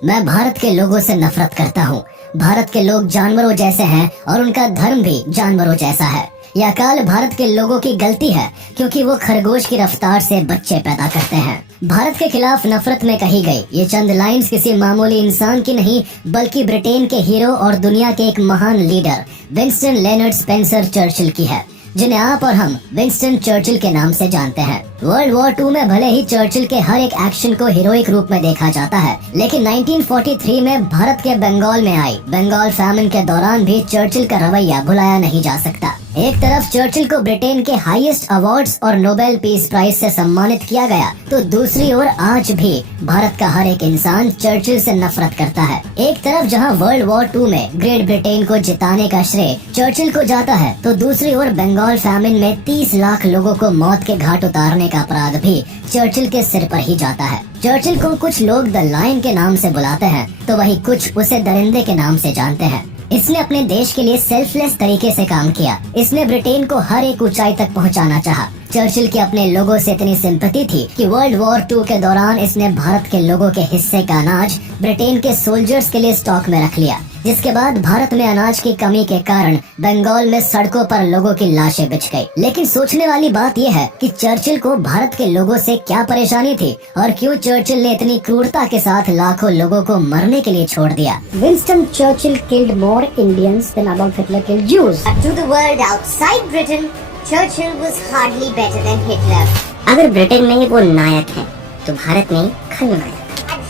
मैं भारत के लोगों से नफरत करता हूँ। भारत के लोग जानवरों जैसे हैं और उनका धर्म भी जानवरों जैसा है। यह काल भारत के लोगों की गलती है क्योंकि वो खरगोश की रफ्तार से बच्चे पैदा करते हैं। भारत के खिलाफ नफरत में कही गई ये चंद लाइंस किसी मामूली इंसान की नहीं बल्कि ब्रिटेन के हीरो और दुनिया के एक महान leader Winston Leonard Spencer Churchill की है, जिन्हें आप और हम विंस्टन चर्चिल के नाम से जानते हैं। वर्ल्ड वॉर 2 में भले ही चर्चिल के हर एक एक्शन को हीरोइक रूप में देखा जाता है, लेकिन 1943 में भारत के बंगाल में आई बंगाल फैमिन के दौरान भी चर्चिल का रवैया भुलाया नहीं जा सकता। एक तरफ चर्चिल को ब्रिटेन के हाईएस्ट अवार्ड्स और नोबेल पीस प्राइज से सम्मानित किया गया, तो दूसरी ओर आज भी भारत का हर एक इंसान चर्चिल से नफरत करता है। एक तरफ जहां वर्ल्ड वॉर 2 में ग्रेट ब्रिटेन को जिताने का श्रेय चर्चिल को जाता है, तो दूसरी ओर बंगाल फैमिन में 30 लाख लोगों को मौत के घाट उतारने का अपराध भी चर्चिल के सिर पर ही जाता है। चर्चिल को कुछ लोग द लायन के नाम से बुलाते हैं, तो वही कुछ उसे दरिंदे के नाम से जानते हैं। इसने अपने देश के लिए सेल्फलेस तरीके से काम किया। इसने ब्रिटेन को हर एक ऊंचाई तक पहुंचाना चाहा। चर्चिल की अपने लोगों से इतनी सिंपैथी थी कि वर्ल्ड वॉर 2 के दौरान इसने भारत के लोगों के हिस्से का अनाज ब्रिटेन के सोल्जर्स के लिए स्टॉक में रख लिया, जिसके बाद भारत में अनाज की कमी के कारण बंगाल में सड़कों पर लोगों की लाशें बिछ गई। लेकिन सोचने वाली बात यह है कि चर्चिल को भारत के लोगों से क्या परेशानी थी और क्यों चर्चिल ने इतनी क्रूरता के साथ लाखों लोगों को मरने के लिए छोड़ दिया। Winston Churchill killed more Indians than Adolf Hitler killed Jews. To the world outside Britain, Churchill was hardly better than Hitler. अगर ब्रिटेन में वो नायक है तो भारत में खलनायक।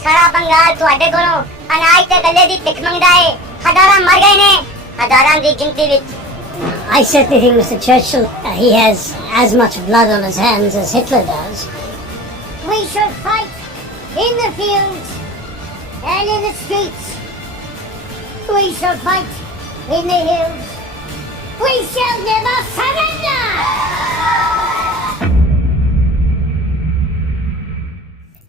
सारा बंगाल ਤੁਹਾਡੇ ਕੋਲੋਂ ਅਨਾਜ ਤੇ ਗੱਲੇ ਦੀ ਭਿੱਖ ਮੰਗਦਾ ਏ। ਹਜ਼ਾਰਾਂ ਮਰ ਗਏ ਨੇ, ਹਜ਼ਾਰਾਂ ਦੀ ਗਿਣਤੀ ਵਿੱਚ। I certainly think Mr. Churchill, he has as much blood on his hands as Hitler does. We should fight in the fields and in the streets. We shall fight in the hills. We shall never surrender.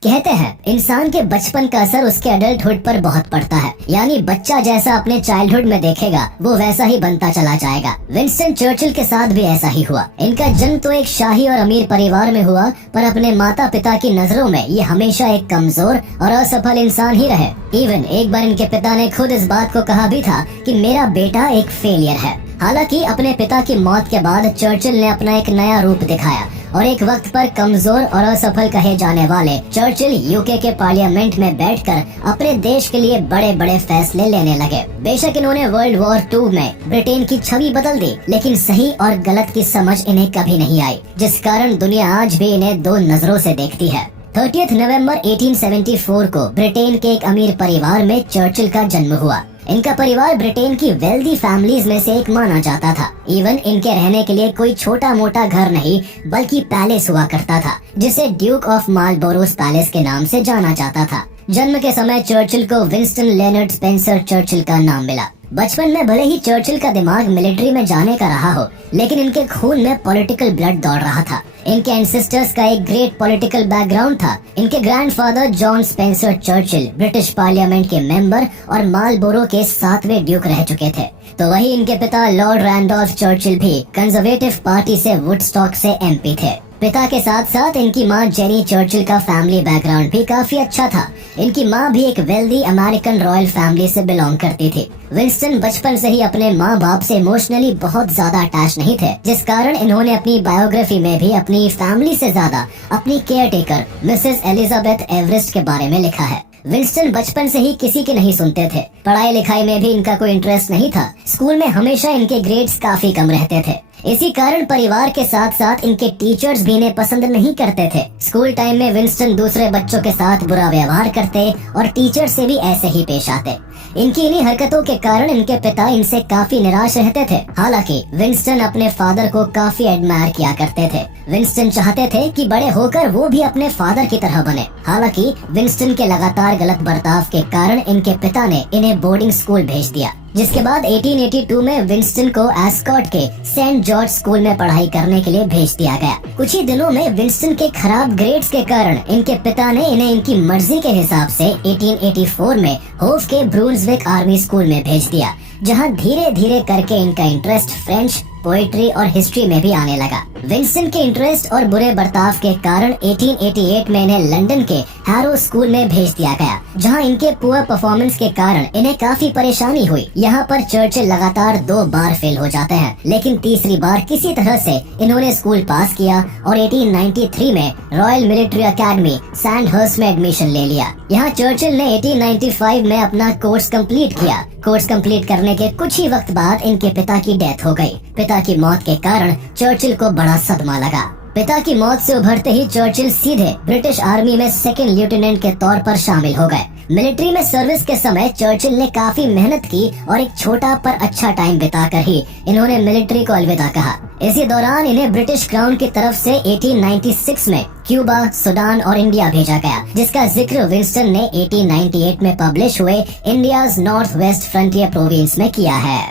कहते हैं इंसान के बचपन का असर उसके adulthood पर बहुत पड़ता है, यानी बच्चा जैसा अपने चाइल्डहुड में देखेगा वो वैसा ही बनता चला जाएगा। विंस्टन चर्चिल के साथ भी ऐसा ही हुआ। इनका जन्म तो एक शाही और अमीर परिवार में हुआ, पर अपने माता पिता की नजरों में ये हमेशा एक कमजोर और असफल इंसान ही रहे। इवन एक बार इनके पिता ने खुद इस बात को कहा भी था कि मेरा बेटा एक फेलियर है। हालांकि अपने पिता की मौत के बाद चर्चिल ने अपना एक नया रूप दिखाया और एक वक्त पर कमजोर और असफल कहे जाने वाले चर्चिल यूके के पार्लियामेंट में बैठकर अपने देश के लिए बड़े बड़े फैसले लेने लगे। बेशक इन्होंने वर्ल्ड वॉर 2 में ब्रिटेन की छवि बदल दी, लेकिन सही और गलत की समझ इन्हें कभी नहीं आई, जिस कारण दुनिया आज भी इन्हें दो नजरों से देखती है। 30 नवंबर 1874 को ब्रिटेन के एक अमीर परिवार में चर्चिल का जन्म हुआ। इनका परिवार ब्रिटेन की वेल्दी फैमिलीज में से एक माना जाता था। इवन इनके रहने के लिए कोई छोटा मोटा घर नहीं बल्कि पैलेस हुआ करता था, जिसे ड्यूक ऑफ मार्लबोरोस पैलेस के नाम से जाना जाता था। जन्म के समय चर्चिल को विंस्टन लेनर्ड स्पेंसर चर्चिल का नाम मिला। बचपन में भले ही चर्चिल का दिमाग मिलिट्री में जाने का रहा हो, लेकिन इनके खून में पॉलिटिकल ब्लड दौड़ रहा था। इनके एंसेस्टर्स का एक ग्रेट पॉलिटिकल बैकग्राउंड था। इनके grandfather John Spencer Churchill British parliament के मेंबर और मार्लबोरो के 7वें ड्यूक रह चुके थे। तो वही इनके पिता लॉर्ड रैंडोल्फ चर्चिल भी कंजर्वेटिव पार्टी से वुडस्टॉक से एमपी थे। पिता के साथ साथ इनकी मां जेनी चर्चिल का फैमिली बैकग्राउंड भी काफी अच्छा था। इनकी मां भी एक वेल्दी अमेरिकन रॉयल फैमिली से बिलोंग करती थी। विंस्टन बचपन से ही अपने माँ बाप से इमोशनली बहुत ज्यादा अटैच नहीं थे, जिस कारण इन्होंने अपनी बायोग्राफी में भी अपनी फैमिली से ज्यादा अपनी care taker Mrs Elizabeth Everest के बारे में लिखा है। विंस्टन बचपन से ही किसी की नहीं सुनते थे। पढ़ाई लिखाई में भी इनका कोई इंटरेस्ट नहीं था। स्कूल में हमेशा इनके ग्रेड्स काफी कम रहते थे। इसी कारण परिवार के साथ साथ इनके टीचर्स भी इन्हें पसंद नहीं करते थे। स्कूल टाइम में विंस्टन दूसरे बच्चों के साथ बुरा व्यवहार करते और टीचर से भी ऐसे ही पेश आते। इनकी इन्हीं हरकतों के कारण इनके पिता इनसे काफी निराश रहते थे। हालांकि विंस्टन अपने फादर को काफी एडमायर किया करते थे। विंस्टन चाहते थे कि बड़े होकर वो भी अपने फादर की तरह बने। हालांकि विंस्टन के लगातार गलत बर्ताव के कारण इनके पिता ने इन्हें बोर्डिंग स्कूल भेज दिया, जिसके बाद 1882 में विंस्टन को एस्कॉट के सेंट जॉर्ज स्कूल में पढ़ाई करने के लिए भेज दिया गया। कुछ ही दिनों में विंस्टन के खराब ग्रेड्स के कारण इनके पिता ने इन्हें इनकी मर्जी के हिसाब से 1884 में होव के ब्रूंसविक आर्मी स्कूल में भेज दिया, जहां धीरे धीरे करके इनका इंटरेस्ट फ्रेंच, पोएट्री और हिस्ट्री में भी आने लगा। विंस्टन के इंटरेस्ट और बुरे बर्ताव के कारण 1888 में इन्हें लंदन के हैरो स्कूल में भेज दिया गया, जहां इनके पुअर परफॉर्मेंस के कारण इन्हें काफी परेशानी हुई। यहाँ पर चर्चिल लगातार 2 बार फेल हो जाते हैं, लेकिन तीसरी बार किसी तरह से इन्होंने स्कूल पास किया और 1893 में रॉयल मिलिट्री अकेडमी सैंडहर्स्ट में एडमिशन ले लिया। यहाँ चर्चिल ने 1895 में अपना कोर्स कंप्लीट किया। कोर्स कंप्लीट करने के कुछ ही वक्त बाद इनके पिता की डेथ हो गई। पिता की मौत के कारण चर्चिल को बड़ा सदमा लगा। पिता की मौत से उभरते ही चर्चिल सीधे ब्रिटिश आर्मी में 2nd लेफ्टिनेंट के तौर पर शामिल हो गए। मिलिट्री में सर्विस के समय चर्चिल ने काफी मेहनत की और एक छोटा पर अच्छा टाइम बिताकर ही इन्होंने मिलिट्री को अलविदा कहा। इसी दौरान इन्हें ब्रिटिश क्राउन की तरफ से 1896 में क्यूबा, सूडान और इंडिया भेजा गया, जिसका जिक्र विंस्टन ने 1898 में पब्लिश हुए India's north west frontier province में किया है।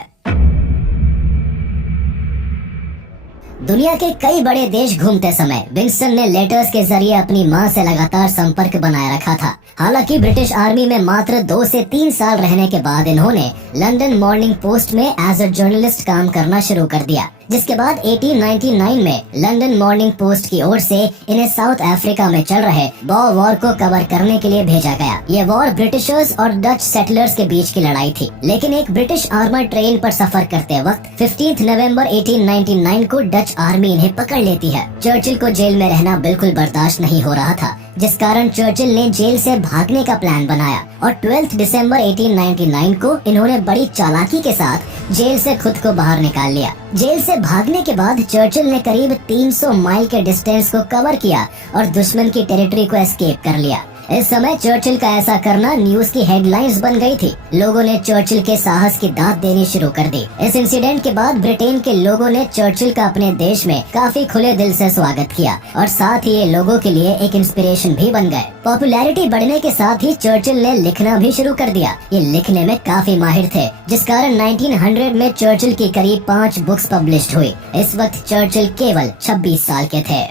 दुनिया के कई बड़े देश घूमते समय विंस्टन ने लेटर्स के जरिए अपनी मां से लगातार संपर्क बनाए रखा था। हालांकि ब्रिटिश आर्मी में मात्र 2 से 3 साल रहने के बाद इन्होंने लंदन मॉर्निंग पोस्ट में एज अ जर्नलिस्ट काम करना शुरू कर दिया, जिसके बाद 1899 में लंदन मॉर्निंग पोस्ट की ओर से इन्हें साउथ अफ्रीका में चल रहे बॉ वॉर को कवर करने के लिए भेजा गया। ये वॉर ब्रिटिशर्स और डच सेटलर्स के बीच की लड़ाई थी, लेकिन एक ब्रिटिश आर्मर ट्रेन पर सफर करते वक्त 15 नवंबर 1899 को डच आर्मी इन्हें पकड़ लेती है। चर्चिल को जेल में रहना बिल्कुल बर्दाश्त नहीं हो रहा था, जिस कारण चर्चिल ने जेल से भागने का प्लान बनाया और 12 दिसंबर 1899 को इन्होंने बड़ी चालाकी के साथ जेल से खुद को बाहर निकाल लिया। जेल से भागने के बाद चर्चिल ने करीब 300 माइल के डिस्टेंस को कवर किया और दुश्मन की टेरिटरी को एस्केप कर लिया। इस समय चर्चिल का ऐसा करना न्यूज की हेडलाइंस बन गई थी। लोगों ने चर्चिल के साहस की दाद देनी शुरू कर दी। इस इंसिडेंट के बाद ब्रिटेन के लोगों ने चर्चिल का अपने देश में काफी खुले दिल से स्वागत किया और साथ ही ये लोगों के लिए एक इंस्पिरेशन भी बन गए। पॉपुलैरिटी बढ़ने के साथ ही चर्चिल ने लिखना भी शुरू कर दिया। ये लिखने में काफी माहिर थे, जिस कारण 1900 में चर्चिल की करीब 5 बुक्स पब्लिश हुई। इस वक्त चर्चिल केवल 26 साल के थे।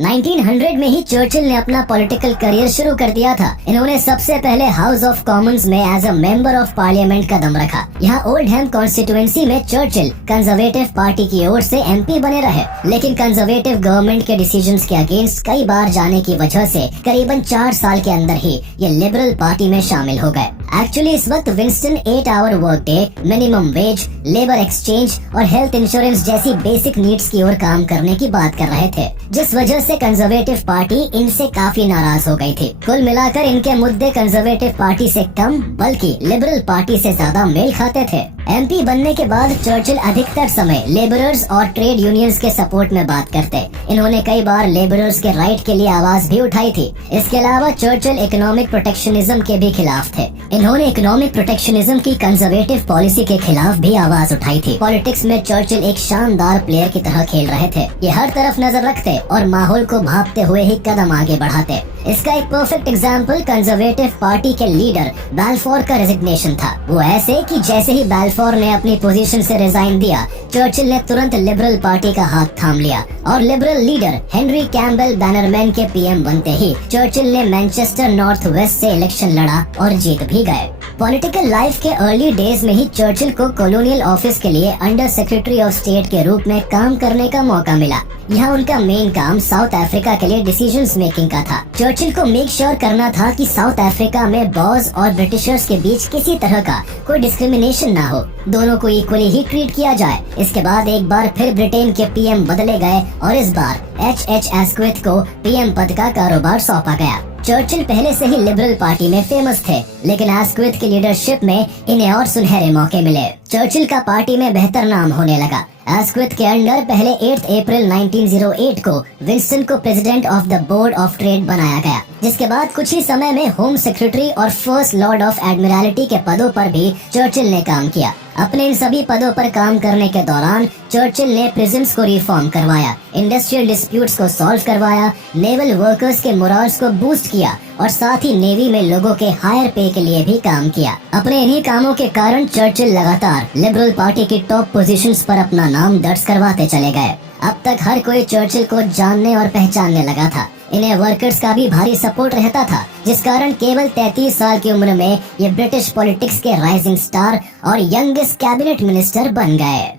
1900 में ही चर्चिल ने अपना पॉलिटिकल करियर शुरू कर दिया था। इन्होंने सबसे पहले हाउस ऑफ कॉमन्स में as a member of parliament कदम रखा। यहाँ ओल्डहैम कॉन्स्टिट्यूएंसी में चर्चिल कंजर्वेटिव पार्टी की ओर से एमपी बने रहे, लेकिन कंजर्वेटिव गवर्नमेंट के डिसीजंस के अगेंस्ट कई बार जाने की वजह से करीबन 4 साल के अंदर ही ये लिबरल पार्टी में शामिल हो गए। एक्चुअली इस वक्त Winston 8 hour work day, minimum wage, labour exchange और हेल्थ इंश्योरेंस जैसी बेसिक नीड्स की ओर काम करने की बात कर रहे थे, जिस वजह से कंजर्वेटिव पार्टी इनसे काफी नाराज हो गई थी। कुल मिलाकर इनके मुद्दे कंजर्वेटिव पार्टी से कम बल्कि लिबरल पार्टी से ज्यादा मेल खाते थे। एमपी बनने के बाद चर्चिल अधिकतर समय लेबरर्स और ट्रेड यूनियंस के सपोर्ट में बात करते। इन्होंने कई बार लेबरर्स के राइट के लिए आवाज भी उठाई थी। इसके अलावा चर्चिल इकोनॉमिक प्रोटेक्शनिज्म के भी खिलाफ थे। इन्होंने इकोनॉमिक प्रोटेक्शनिज्म की कंजर्वेटिव पॉलिसी के खिलाफ भी आवाज उठाई थी। पॉलिटिक्स में चर्चिल एक शानदार प्लेयर की तरह खेल रहे थे। ये हर तरफ नजर रखते और माहौल को भांपते हुए ही कदम आगे बढ़ाते। इसका एक परफेक्ट एग्जाम्पल कंजर्वेटिव पार्टी के लीडर बैलफोर का रेजिग्नेशन था। वो ऐसे कि जैसे ही बैलफोर ने अपनी पोजीशन से रिजाइन दिया, चर्चिल ने तुरंत लिबरल पार्टी का हाथ थाम लिया और liberal leader Henry Campbell Bannerman के पीएम बनते ही चर्चिल ने मैनचेस्टर नॉर्थ वेस्ट से इलेक्शन लड़ा और जीत भी गए। पॉलिटिकल लाइफ के अर्ली डेज में ही चर्चिल को कॉलोनियल ऑफिस के लिए अंडर सेक्रेटरी ऑफ स्टेट के रूप में काम करने का मौका मिला। यहाँ उनका मेन काम साउथ अफ्रीका के लिए डिसीजंस मेकिंग का था। चर्चिल को मेक श्योर करना था कि साउथ अफ्रीका में बॉस और ब्रिटिशर्स के बीच किसी तरह का कोई डिस्क्रिमिनेशन ना हो, दोनों को इक्वली ही ट्रीट किया जाए। इसके बाद एक बार फिर ब्रिटेन के पीएम बदले गए और इस बार एच एस्क्विथ को पीएम पद का कारोबार सौंपा गया। चर्चिल पहले से ही लिबरल पार्टी में फेमस थे, लेकिन एस्क्विथ की लीडरशिप में इन्हें और सुनहरे मौके मिले। चर्चिल का पार्टी में बेहतर नाम होने लगा। एस्क्विथ के अंडर पहले 8 अप्रैल 1908 को विंस्टन को president of the board of trade बनाया गया, जिसके बाद कुछ ही समय में होम सेक्रेटरी और फर्स्ट लॉर्ड ऑफ एडमिरल्टी के पदों पर भी चर्चिल ने काम किया। अपने इन सभी पदों पर काम करने के दौरान चर्चिल ने प्रिजन्स को रिफॉर्म करवाया, इंडस्ट्रियल डिस्प्यूट्स को सॉल्व करवाया, नेवल वर्कर्स के मोरल्स को बूस्ट किया और साथ ही नेवी में लोगों के हायर पे के लिए भी काम किया। अपने इन्हीं कामों के कारण चर्चिल लगातार लिबरल पार्टी की टॉप पोजीशंस पर अपना नाम दर्ज करवाते चले गए। अब तक हर कोई चर्चिल को जानने और पहचानने लगा था। इन्हें वर्कर्स का भी भारी सपोर्ट रहता था, जिस कारण केवल 33 साल की उम्र में ये ब्रिटिश पॉलिटिक्स के राइजिंग स्टार और यंगेस्ट कैबिनेट मिनिस्टर बन गए।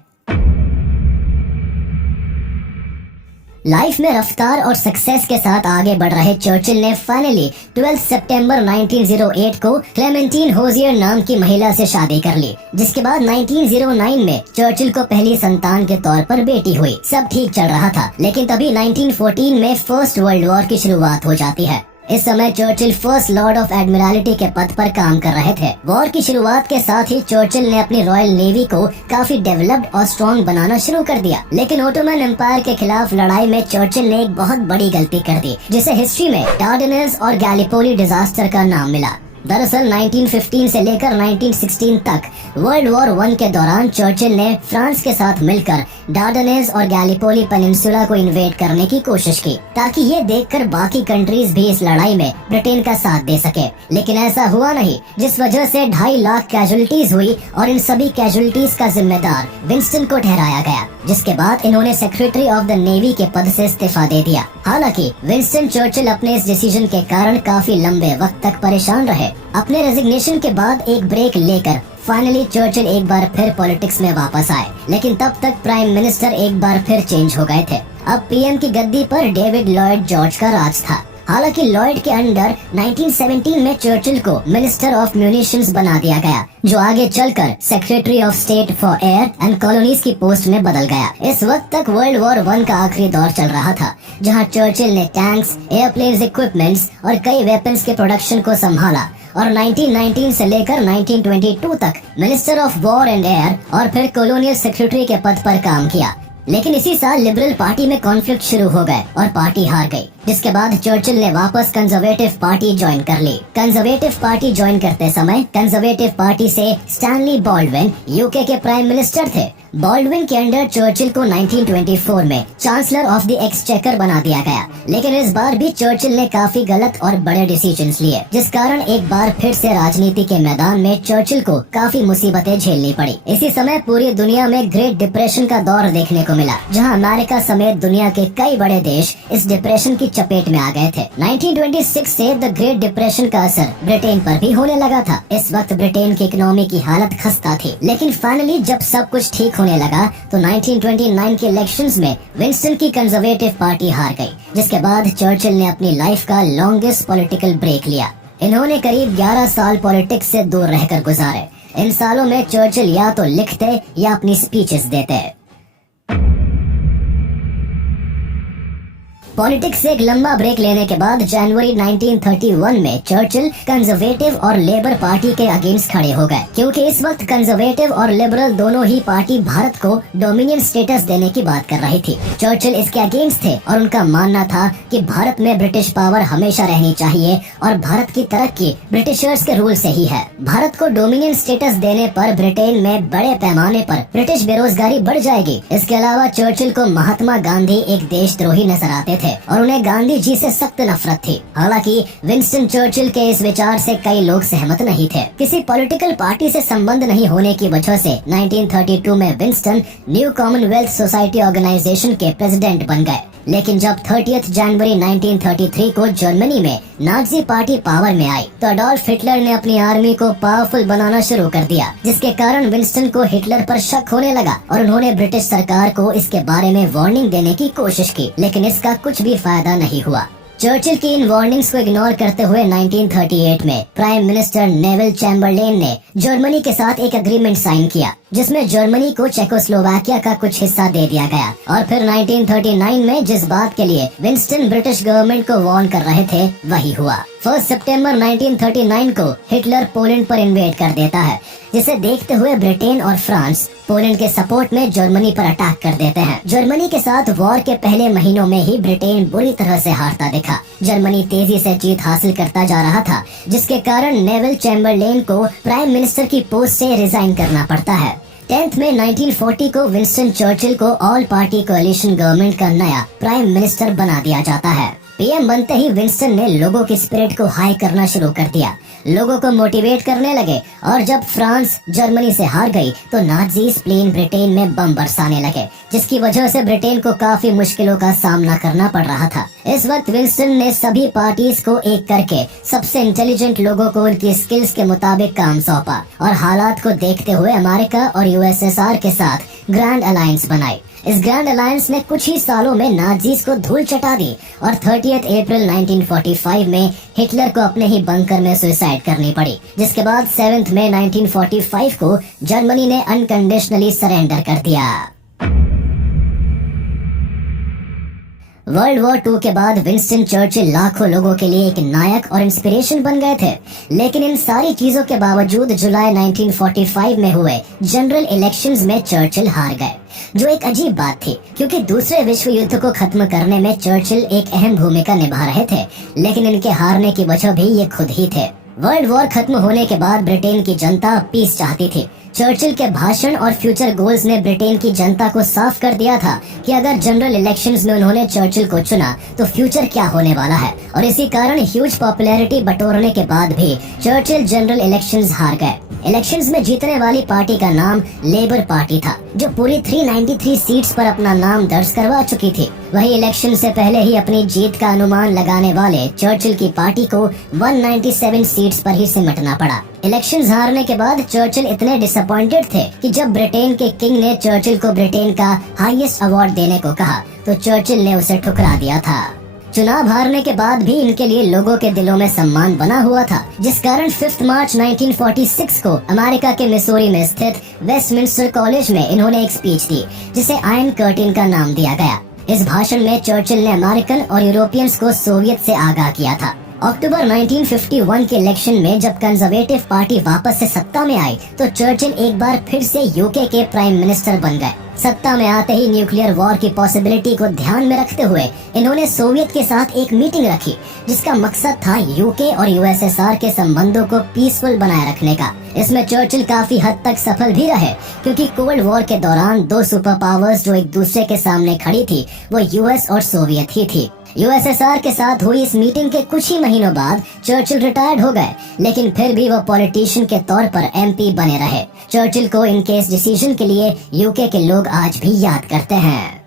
लाइफ में रफ्तार और सक्सेस के साथ आगे बढ़ रहे चर्चिल ने फाइनली 12 सितंबर 1908 को क्लेमेंटीन होजियर नाम की महिला से शादी कर ली, जिसके बाद 1909 में चर्चिल को पहली संतान के तौर पर बेटी हुई। सब ठीक चल रहा था, लेकिन तभी 1914 में फर्स्ट वर्ल्ड वॉर की शुरुआत हो जाती है। इस समय Churchill first Lord of Admiralty के पद पर काम कर रहे थे। वॉर की शुरुआत के साथ ही चर्चिल ने अपनी रॉयल नेवी को काफी डेवलप्ड और स्ट्रॉन्ग बनाना शुरू कर दिया, लेकिन ओटोमन एम्पायर के खिलाफ लड़ाई में चर्चिल ने एक बहुत बड़ी गलती कर दी, जिसे हिस्ट्री में डार्डेनेल्स और गैलीपोली डिजास्टर का नाम मिला। दरअसल 1915 से लेकर 1916 तक वर्ल्ड वॉर 1 के दौरान चर्चिल ने फ्रांस के साथ मिलकर डार्डेनेल्स और गैलीपोली पेनिनसुला को इन्वेड करने की कोशिश की, ताकि ये देखकर बाकी कंट्रीज भी इस लड़ाई में ब्रिटेन का साथ दे सके। लेकिन ऐसा हुआ नहीं, जिस वजह से 2.5 लाख कैजुअलिटीज हुई और इन सभी कैजुअलिटीज का जिम्मेदार विंस्टन को ठहराया गया, जिसके बाद इन्होंने सेक्रेटरी ऑफ द नेवी के पद से इस्तीफा दे दिया। हालांकि विंस्टन चर्चिल अपने इस डिसीजन के कारण काफी लंबे वक्त तक परेशान रहे। अपने रेजिग्नेशन के बाद एक ब्रेक लेकर फाइनली चर्चिल एक बार फिर पॉलिटिक्स में वापस आए, लेकिन तब तक प्राइम मिनिस्टर एक बार फिर चेंज हो गए थे। अब पीएम की गद्दी पर डेविड लॉयड जॉर्ज का राज था। हालांकि लॉयड के अंडर 1917 में चर्चिल को मिनिस्टर ऑफ म्यूनिशंस बना दिया गया, जो आगे चलकर secretary of state for air and colonies की पोस्ट में बदल गया। इस वक्त तक वर्ल्ड वॉर 1 का आखिरी दौर चल रहा था, जहां चर्चिल ने टैंक्स, एयरप्लेन्स इक्विपमेंट्स और कई वेपन्स के प्रोडक्शन को संभाला और 1919 से लेकर 1922 तक minister of war and air और फिर कॉलोनियल सेक्रेटरी के पद पर काम किया। लेकिन इसी साल लिबरल पार्टी में कॉन्फ्लिक्ट शुरू हो गए और पार्टी हार गई, जिसके बाद चर्चिल ने वापस कंजर्वेटिव पार्टी ज्वाइन कर ली। कंजर्वेटिव पार्टी ज्वाइन करते समय कंजर्वेटिव पार्टी से स्टैनली बॉल्डविन यूके के प्राइम मिनिस्टर थे। बॉल्डविन के अंडर चर्चिल को 1924 में चांसलर ऑफ द एक्सचेकर बना दिया गया, लेकिन इस बार भी चर्चिल ने काफी गलत और बड़े डिसीजंस लिए, जिस कारण एक बार फिर से राजनीति के मैदान में चर्चिल को काफी मुसीबतें झेलनी पड़ी। इसी समय पूरी दुनिया में ग्रेट डिप्रेशन का दौर देखने को मिला, जहां अमेरिका समेत दुनिया के कई बड़े देश इस डिप्रेशन की चपेट में आ गए थे। 1926 से द ग्रेट डिप्रेशन का असर ब्रिटेन पर भी होने लगा था। इस वक्त ब्रिटेन की इकोनॉमी की हालत खस्ता थी, लेकिन फाइनली जब सब कुछ ठीक होने लगा तो 1929 के इलेक्शंस में विंस्टन की कंजर्वेटिव पार्टी हार गई, जिसके बाद चर्चिल ने अपनी लाइफ का लॉन्गेस्ट पॉलिटिकल ब्रेक लिया। इन्होंने करीब 11 साल पॉलिटिक्स से दूर रहकर गुजारे। इन सालों में चर्चिल या तो लिखते या अपनी स्पीचेस देते। पॉलिटिक्स से एक लंबा ब्रेक लेने के बाद जनवरी 1931 में चर्चिल कंजर्वेटिव और लेबर पार्टी के अगेंस्ट खड़े हो गए, क्योंकि इस वक्त कंजर्वेटिव और लिबरल दोनों ही पार्टी भारत को डोमिनियन स्टेटस देने की बात कर रही थी। चर्चिल इसके अगेंस्ट थे और उनका मानना था कि भारत में ब्रिटिश पावर हमेशा रहनी चाहिए और भारत की तरक्की ब्रिटिशर्स के रूल से ही है। भारत को डोमिनियन स्टेटस देने पर ब्रिटेन में बड़े पैमाने पर ब्रिटिश बेरोजगारी बढ़ जाएगी। इसके अलावा चर्चिल को महात्मा गांधी एक देशद्रोही नजर आते थे और उन्हें गांधी जी से सख्त नफरत थी। हालांकि विंस्टन चर्चिल के इस विचार से कई लोग सहमत नहीं थे। किसी पॉलिटिकल पार्टी से संबंध नहीं होने की वजह से 1932 में Winston new commonwealth society organisation के प्रेसिडेंट बन गए। लेकिन जब 30 जनवरी 1933 को जर्मनी में नाजी पार्टी पावर में आई तो अडोल्फ हिटलर ने अपनी आर्मी को पावरफुल बनाना शुरू कर दिया, जिसके कारण विंस्टन को हिटलर पर शक होने लगा और उन्होंने ब्रिटिश सरकार को इसके बारे में वार्निंग देने की कोशिश की, लेकिन इसका कुछ भी फायदा नहीं हुआ। चर्चिल की इन वार्निंग्स को इग्नोर करते हुए 1938 में प्राइम मिनिस्टर नेविल चैम्बरलेन ने जर्मनी के साथ एक एग्रीमेंट साइन किया, जिसमें जर्मनी को चेकोस्लोवाकिया का कुछ हिस्सा दे दिया गया। और फिर 1939 में जिस बात के लिए विंस्टन ब्रिटिश गवर्नमेंट को वार्न कर रहे थे वही हुआ। 1 सितंबर 1939 को हिटलर पोलैंड पर इन्वेड कर देता है, जिसे देखते हुए ब्रिटेन और फ्रांस पोलैंड के सपोर्ट में जर्मनी पर अटैक कर देते हैं। जर्मनी के साथ वॉर के पहले महीनों में ही ब्रिटेन बुरी तरह से हारता दिखा। जर्मनी तेजी से जीत हासिल करता जा रहा था, जिसके कारण नेविल चैम्बरलेन को प्राइम मिनिस्टर की पोस्ट से रिजाइन करना पड़ता है। 10 मई 1940 को विंस्टन चर्चिल को ऑल पार्टी कोalition गवर्नमेंट का नया प्राइम मिनिस्टर बना दिया जाता है। पीएम बनते ही विंस्टन ने लोगों की स्पिरिट को हाई करना शुरू कर दिया, लोगों को मोटिवेट करने लगे और जब फ्रांस जर्मनी से हार गई तो नाजीज प्लेन ब्रिटेन में बम बरसाने लगे, जिसकी वजह से ब्रिटेन को काफी मुश्किलों का सामना करना पड़ रहा था। इस वक्त विंस्टन ने सभी पार्टीज को एक करके सबसे इंटेलिजेंट लोगों को उनकी स्किल्स के मुताबिक काम सौंपा और हालात को देखते हुए अमेरिका और यूएसएसआर के साथ ग्रैंड अलायंस बनाई। इस ग्रैंड अलायंस ने कुछ ही सालों में नाजीज को धूल चटा दी और 30 अप्रैल 1945 में हिटलर को अपने ही बंकर में सुसाइड करनी पड़ी, जिसके बाद 7 मई 1945 को जर्मनी ने अनकंडीशनली सरेंडर कर दिया। वर्ल्ड वॉर 2 के बाद विंस्टन चर्चिल लाखों लोगों के लिए एक नायक और इंस्पिरेशन बन गए थे, लेकिन इन सारी चीजों के बावजूद जुलाई 1945 में हुए जनरल इलेक्शंस में चर्चिल हार गए, जो एक अजीब बात थी क्योंकि दूसरे विश्व युद्ध को खत्म करने में चर्चिल एक अहम भूमिका निभा रहे थे, लेकिन इनके हारने की वजह भी ये खुद ही थे। वर्ल्ड वॉर खत्म होने के बाद ब्रिटेन की जनता पीस चाहती थी। चर्चिल के भाषण और फ्यूचर गोल्स ने ब्रिटेन की जनता को साफ कर दिया था कि अगर जनरल इलेक्शंस में उन्होंने चर्चिल को चुना तो फ्यूचर क्या होने वाला है, और इसी कारण ह्यूज पॉपुलैरिटी बटोरने के बाद भी चर्चिल जनरल इलेक्शंस हार गए। इलेक्शंस में जीतने वाली पार्टी का नाम लेबर पार्टी था, जो पूरी 393 सीट्स पर अपना नाम दर्ज करवा चुकी थी। वही इलेक्शन से पहले ही अपनी जीत का अनुमान लगाने वाले चर्चिल की पार्टी को 197 सीट्स पर ही सिमटना पड़ा। इलेक्शंस हारने के बाद चर्चिल इतने डिसअपॉइंटेड थे कि जब ब्रिटेन के किंग ने चर्चिल को ब्रिटेन का हाईएस्ट अवार्ड देने को कहा तो चर्चिल ने उसे ठुकरा दिया था। चुनाव हारने के बाद भी इनके लिए लोगों के दिलों में सम्मान बना हुआ था, जिस कारण 5 मार्च 1946 को अमेरिका के मिसूरी में स्थित वेस्टमिंस्टर कॉलेज में इन्होंने एक स्पीच दी, जिसे आयरन कर्टेन का नाम दिया गया। इस भाषण में चर्चिल ने अमेरिकन और यूरोपियंस को सोवियत से आगाह किया था। अक्टूबर 1951 के इलेक्शन में जब कंजर्वेटिव पार्टी वापस से सत्ता में आई तो चर्चिल एक बार फिर से यूके के प्राइम मिनिस्टर बन गए। सत्ता में आते ही न्यूक्लियर वॉर की पॉसिबिलिटी को ध्यान में रखते हुए इन्होंने सोवियत के साथ एक मीटिंग रखी, जिसका मकसद था यूके और यूएसएसआर के संबंधों को पीसफुल बनाए रखने का। इसमें चर्चिल काफी हद तक सफल भी रहे, क्योंकि कोल्ड वॉर के दौरान दो सुपर पावर्स जो एक दूसरे के सामने खड़ी थी वो यूएस और सोवियत ही थी। यूएसएसआर के साथ हुई इस मीटिंग के कुछ ही महीनों बाद चर्चिल रिटायर्ड हो गए, लेकिन फिर भी वो पॉलिटिशियन के तौर पर एमपी बने रहे। चर्चिल को इनके इस डिसीजन के लिए यूके के लोग आज भी याद करते हैं।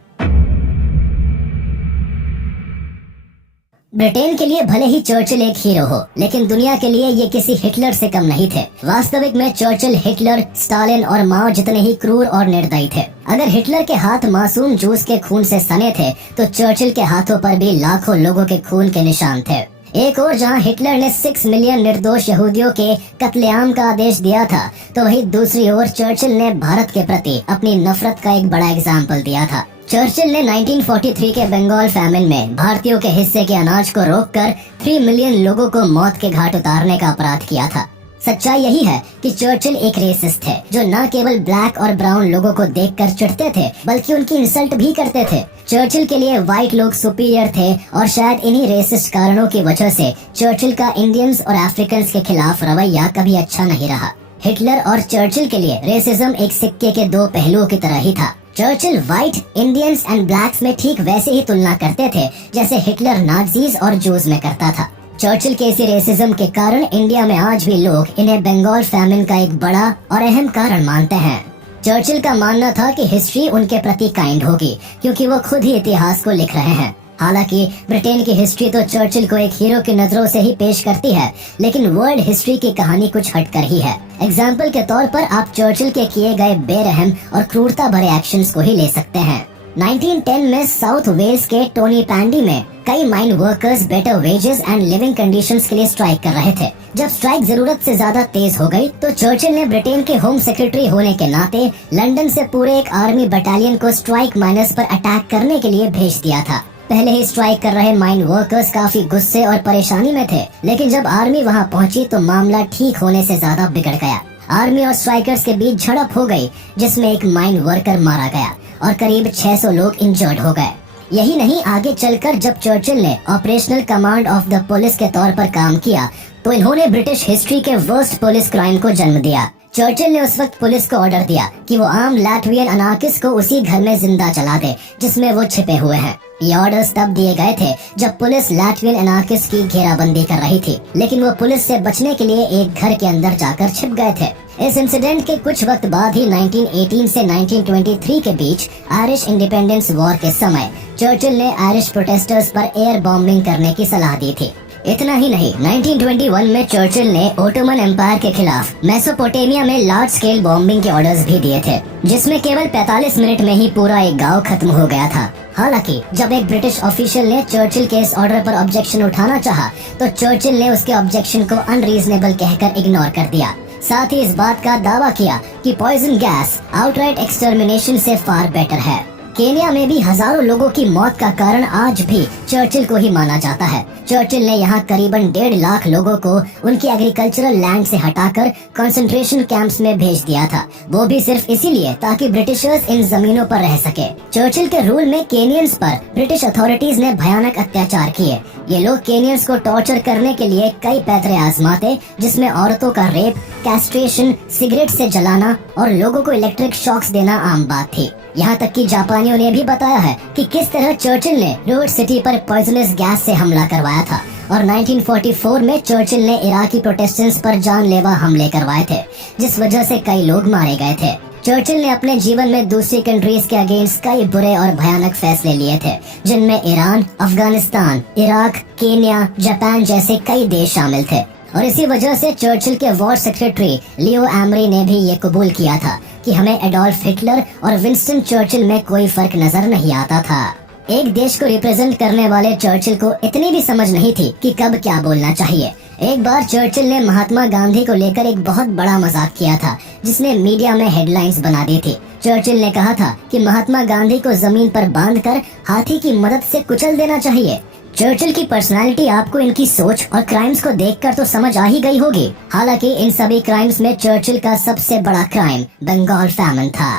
ब्रिटेन के लिए भले ही चर्चिल एक हीरो हो, लेकिन दुनिया के लिए ये किसी हिटलर से कम नहीं थे। वास्तविक में चर्चिल हिटलर, स्टालिन और माओ जितने ही क्रूर और निर्दयी थे। अगर हिटलर के हाथ मासूम जूस के खून से सने थे तो चर्चिल के हाथों पर भी लाखों लोगों के खून के निशान थे। एक और जहां हिटलर ने 6 मिलियन निर्दोष यहूदियों के कत्लेआम का आदेश दिया था, तो वही दूसरी ओर चर्चिल ने भारत के प्रति अपनी नफरत का एक बड़ा एग्जाम्पल दिया था। चर्चिल ने 1943 के बंगाल फैमिन में भारतीयों के हिस्से के अनाज को रोककर 3 मिलियन लोगों को मौत के घाट उतारने का अपराध किया था। सच्चाई यही है कि चर्चिल एक रेसिस्ट थे, जो न केवल ब्लैक और ब्राउन लोगों को देखकर चिढ़ते थे, बल्कि उनकी इंसल्ट भी करते थे। चर्चिल के लिए व्हाइट लोग सुपीरियर थे और शायद इन्हीं रेसिस्ट कारणों की वजह से चर्चिल का इंडियंस और अफ्रीकन्स के खिलाफ रवैया कभी अच्छा नहीं रहा। हिटलर और चर्चिल के लिए रेसिज्म एक सिक्के के दो पहलुओं की तरह ही था। Churchill white, Indians and blacks में ठीक वैसे ही तुलना करते थे जैसे हिटलर नाजीज और जूस में करता था। चर्चिल के इसी रेसिज्म के कारण इंडिया में आज भी लोग इन्हें बंगाल फैमिन का एक बड़ा और अहम कारण मानते हैं। चर्चिल का मानना था कि हिस्ट्री उनके प्रति काइंड होगी, क्योंकि वो खुद ही इतिहास को लिख रहे हैं। हालांकि ब्रिटेन की हिस्ट्री तो चर्चिल को एक हीरो की नजरों से ही पेश करती है, लेकिन वर्ल्ड हिस्ट्री की कहानी कुछ हटकर ही है। एग्जाम्पल के तौर पर आप चर्चिल के किए गए बेरहम और क्रूरता भरे एक्शंस को ही ले सकते हैं। 1910 में साउथ वेल्स के टोनी पैंडी में कई mine workers better wages and living conditions के लिए स्ट्राइक कर रहे थे। जब स्ट्राइक जरूरत से ज्यादा तेज हो गई तो चर्चिल ने ब्रिटेन के होम सेक्रेटरी होने के नाते लंदन से पूरे एक आर्मी बटालियन को स्ट्राइक माइनर्स पर अटैक करने के लिए भेज दिया था। पहले ही स्ट्राइक कर रहे माइन वर्कर्स काफी गुस्से और परेशानी में थे, लेकिन जब आर्मी वहां पहुंची तो मामला ठीक होने से ज्यादा बिगड़ गया। आर्मी और स्ट्राइकर्स के बीच झड़प हो गई, जिसमें एक माइन वर्कर मारा गया और करीब 600 लोग इंजर्ड हो गए। यही नहीं, आगे चलकर जब चर्चिल ने operational command of the police के तौर पर काम किया तो इन्होंने ब्रिटिश हिस्ट्री के वर्स्ट पुलिस क्राइम को जन्म दिया। चर्चिल ने उस वक्त पुलिस को ऑर्डर दिया कि वो आम लैटवियन अनार्किस्ट को उसी घर में जिंदा जला दे जिसमें वो छिपे हुए हैं। ये ऑर्डर्स तब दिए गए थे जब पुलिस लैटवियन एनार्किस्ट की घेराबंदी कर रही थी, लेकिन वो पुलिस से बचने के लिए एक घर के अंदर जाकर छिप गए थे। इस इंसिडेंट के कुछ वक्त बाद ही 1918 से 1923 के बीच आयरिश इंडिपेंडेंस वॉर के समय चर्चिल ने आयरिश प्रोटेस्टर्स पर एयर बॉम्बिंग करने की सलाह दी थी। इतना ही नहीं, 1921 में चर्चिल ने ओटोमन एम्पायर के खिलाफ मेसोपोटामिया में लार्ज स्केल बॉम्बिंग के ऑर्डर्स भी दिए थे, जिसमें केवल 45 मिनट में ही पूरा एक गांव खत्म हो गया था। हालांकि जब एक ब्रिटिश ऑफिशियल ने चर्चिल के इस ऑर्डर पर ऑब्जेक्शन उठाना चाहा, तो चर्चिल ने उसके ऑब्जेक्शन को अनरीजनेबल कहकर इग्नोर कर दिया। साथ ही इस बात का दावा किया कि पॉइजन गैस आउटराइट एक्सटर्मिनेशन से फार बेटर है। केन्या में भी हजारों लोगों की मौत का कारण आज भी चर्चिल को ही माना जाता है। चर्चिल ने यहाँ करीबन 1.5 लाख लोगों को उनकी एग्रीकल्चरल लैंड से हटाकर कंसंट्रेशन कैंप्स में भेज दिया था, वो भी सिर्फ इसीलिए ताकि ब्रिटिशर्स इन जमीनों पर रह सके। चर्चिल के रूल में केनियंस पर ब्रिटिश अथॉरिटीज ने भयानक अत्याचार किए। ये लोग केनियंस को टॉर्चर करने के लिए कई पैतरे आजमाते, जिसमें औरतों का रेप, कैस्ट्रेशन, सिगरेट से जलाना और लोगों को इलेक्ट्रिक शॉक्स देना आम बात थी। यहाँ तक कि जापानियों ने भी बताया है कि किस तरह चर्चिल ने रोड सिटी पर पॉइजनस गैस से हमला करवाया था, और 1944 में चर्चिल ने इराकी प्रोटेस्टेंट्स पर जानलेवा हमले करवाए थे, जिस वजह से कई लोग मारे गए थे। चर्चिल ने अपने जीवन में दूसरी कंट्रीज के अगेंस्ट कई बुरे और भयानक फैसले लिए थे, जिनमें Iran, Afghanistan, Iraq, Kenya, Japan जैसे कई देश शामिल थे। और इसी वजह से चर्चिल के वॉर सेक्रेटरी लियो एमरी ने भी ये कबूल किया था कि हमें एडोल्फ हिटलर और विंस्टन चर्चिल में कोई फर्क नजर नहीं आता था। एक देश को रिप्रेजेंट करने वाले चर्चिल को इतनी भी समझ नहीं थी कि कब क्या बोलना चाहिए। एक बार चर्चिल ने महात्मा गांधी को लेकर एक बहुत बड़ा मजाक किया था, जिसने मीडिया में हेडलाइंस बना दी थी। चर्चिल ने कहा था कि महात्मा गांधी को जमीन पर बांधकर हाथी की मदद से कुचल देना चाहिए। चर्चिल की पर्सनालिटी आपको इनकी सोच और क्राइम्स को देखकर तो समझ आ ही गई होगी। हालांकि इन सभी क्राइम्स में चर्चिल का सबसे बड़ा क्राइम बंगाल फैमिन था।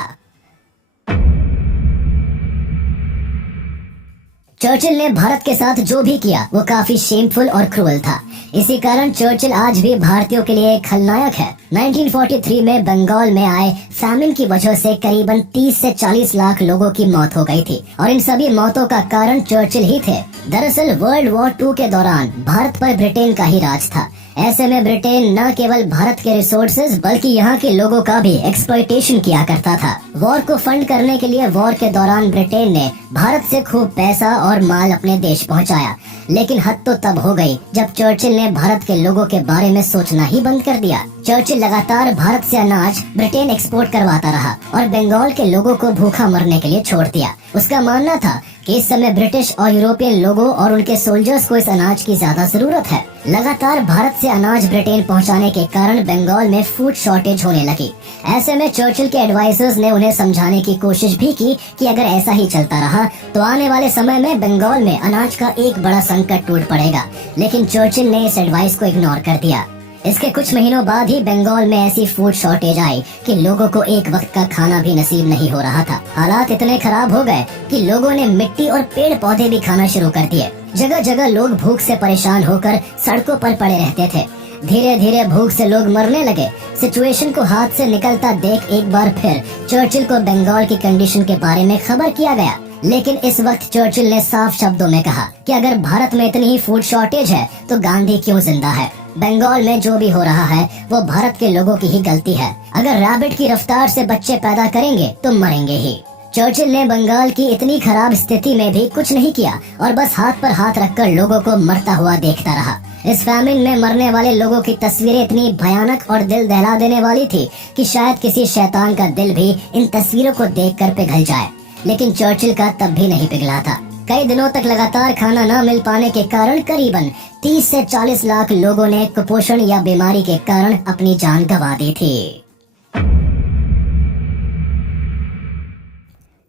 चर्चिल ने भारत के साथ जो भी किया वो काफी शेमफुल और क्रूअल था। इसी कारण चर्चिल आज भी भारतीयों के लिए एक खलनायक है। 1943 में बंगाल में आए फैमिन की वजह से करीबन 30 से 40 लाख लोगों की मौत हो गई थी, और इन सभी मौतों का कारण चर्चिल ही थे। दरअसल वर्ल्ड वॉर 2 के दौरान भारत पर ब्रिटेन का ही राज था। ऐसे में ब्रिटेन न केवल भारत के रिसोर्सेज बल्कि यहाँ के लोगों का भी एक्सप्लॉयटेशन किया करता था। वॉर को फंड करने के लिए वॉर के दौरान ब्रिटेन ने भारत से खूब पैसा और माल अपने देश पहुँचाया, लेकिन हद तो तब हो गई जब चर्चिल ने भारत के लोगों के बारे में सोचना ही बंद कर दिया। चर्चिल लगातार भारत से अनाज ब्रिटेन एक्सपोर्ट करवाता रहा और बंगाल के लोगों को भूखा मरने के लिए छोड़ दिया। उसका मानना था कि इस समय ब्रिटिश और यूरोपियन लोगों और उनके सोल्जर्स को इस अनाज की ज्यादा जरूरत है। लगातार भारत से अनाज ब्रिटेन पहुंचाने के कारण बंगाल में फूड शॉर्टेज होने लगी। ऐसे में चर्चिल के एडवाइजर्स ने उन्हें समझाने की कोशिश भी की कि अगर ऐसा ही चलता रहा तो आने वाले समय में बंगाल में अनाज का एक बड़ा संकट टूट पड़ेगा, लेकिन चर्चिल ने इस एडवाइस को इग्नोर कर दिया। इसके कुछ महीनों बाद ही बंगाल में ऐसी फूड शॉर्टेज आई कि लोगों को एक वक्त का खाना भी नसीब नहीं हो रहा था। हालात इतने खराब हो गए कि लोगों ने मिट्टी और पेड़ पौधे भी खाना शुरू कर दिए। जगह जगह लोग भूख से परेशान होकर सड़कों पर पड़े रहते थे। धीरे धीरे भूख से लोग मरने लगे। सिचुएशन को हाथ से निकलता देख एक बार फिर चर्चिल को बंगाल की कंडीशन के बारे में खबर किया गया, लेकिन इस वक्त चर्चिल ने साफ शब्दों में कहा कि अगर भारत में इतनी ही फूड शॉर्टेज है तो गांधी क्यों जिंदा है। बंगाल में जो भी हो रहा है वो भारत के लोगों की ही गलती है। अगर रैबिट की रफ्तार से बच्चे पैदा करेंगे तो मरेंगे ही। चर्चिल ने बंगाल की इतनी खराब स्थिति में भी कुछ नहीं किया और बस हाथ पर हाथ रखकर लोगों को मरता हुआ देखता रहा। इस फैमिन में मरने वाले लोगों की तस्वीरें इतनी भयानक और दिल दहला देने वाली थी कि शायद किसी शैतान का दिल भी इन तस्वीरों को देखकर पिघल जाए, लेकिन चर्चिल का तब भी नहीं पिघला था। कई दिनों तक लगातार खाना न मिल पाने के कारण करीबन 30 से 40 लाख लोगों ने कुपोषण या बीमारी के कारण अपनी जान गंवा दी थी।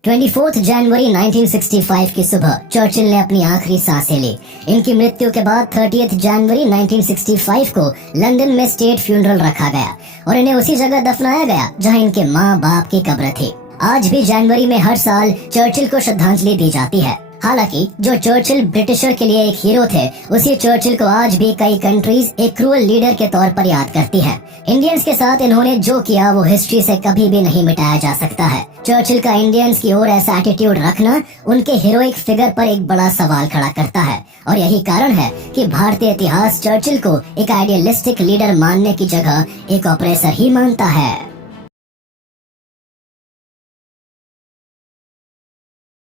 24 जनवरी 1965 की सुबह चर्चिल ने अपनी आखिरी सांसें ली। इनकी मृत्यु के बाद 30 जनवरी 1965 को लंदन में स्टेट फ्यूनरल रखा गया और इन्हें उसी जगह दफनाया गया जहां इनके माँ बाप की कब्र थी। आज भी जनवरी में हर साल चर्चिल को श्रद्धांजलि दी जाती है। हालांकि जो चर्चिल ब्रिटिशर के लिए एक हीरो थे, उसी चर्चिल को आज भी कई कंट्रीज एक क्रूअल लीडर के तौर पर याद करती है। इंडियंस के साथ इन्होंने जो किया वो हिस्ट्री से कभी भी नहीं मिटाया जा सकता है। चर्चिल का इंडियंस की ओर ऐसा एटीट्यूड रखना उनके हीरोइक फिगर पर एक बड़ा सवाल खड़ा करता है, और यही कारण है कि भारतीय इतिहास चर्चिल को एक आइडियलिस्टिक लीडर मानने की जगह एक ऑपरेसर ही मानता है।